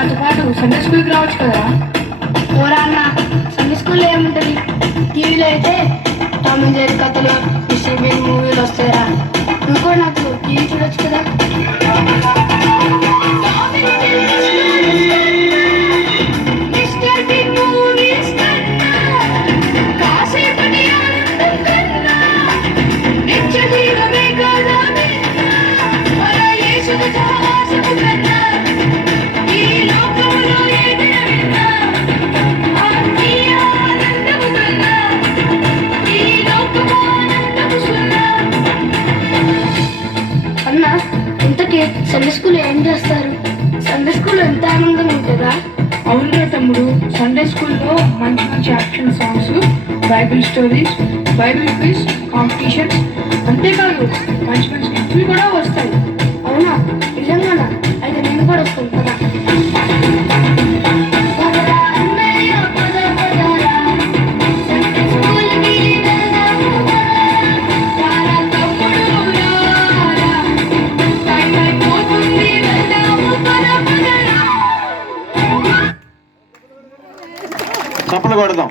నాతో పాటు సండే స్కూల్కి రావచ్చు కదా. పోరా అన్న, సండే స్కూల్లో ఏముంటుంది? టీవీలో అయితే టామ్ అండ్ జెర్రీ కథలు, మిస్టర్ బీన్ మూవీలు వస్తాయా? నువ్వు కూడా నాకు టీవీ చూడొచ్చు కదా. అన్న, ఇంతకీ సండే స్కూల్ ఏం చేస్తారు? సండే స్కూల్ ఎంత ఆనందంగా ఉంటుందా? అవునురా తమ్ముడు, సండే స్కూల్లో మంచి మంచి action songs, Bible stories, Bible quiz competitions, అంతేకాదు మంచి మంచి గిఫ్ట్లు కూడా వస్తాయి. అవునా, నిజంగానా? అయితే నేను కూడా వస్తాను కదా. చప్పలు కొడదాం.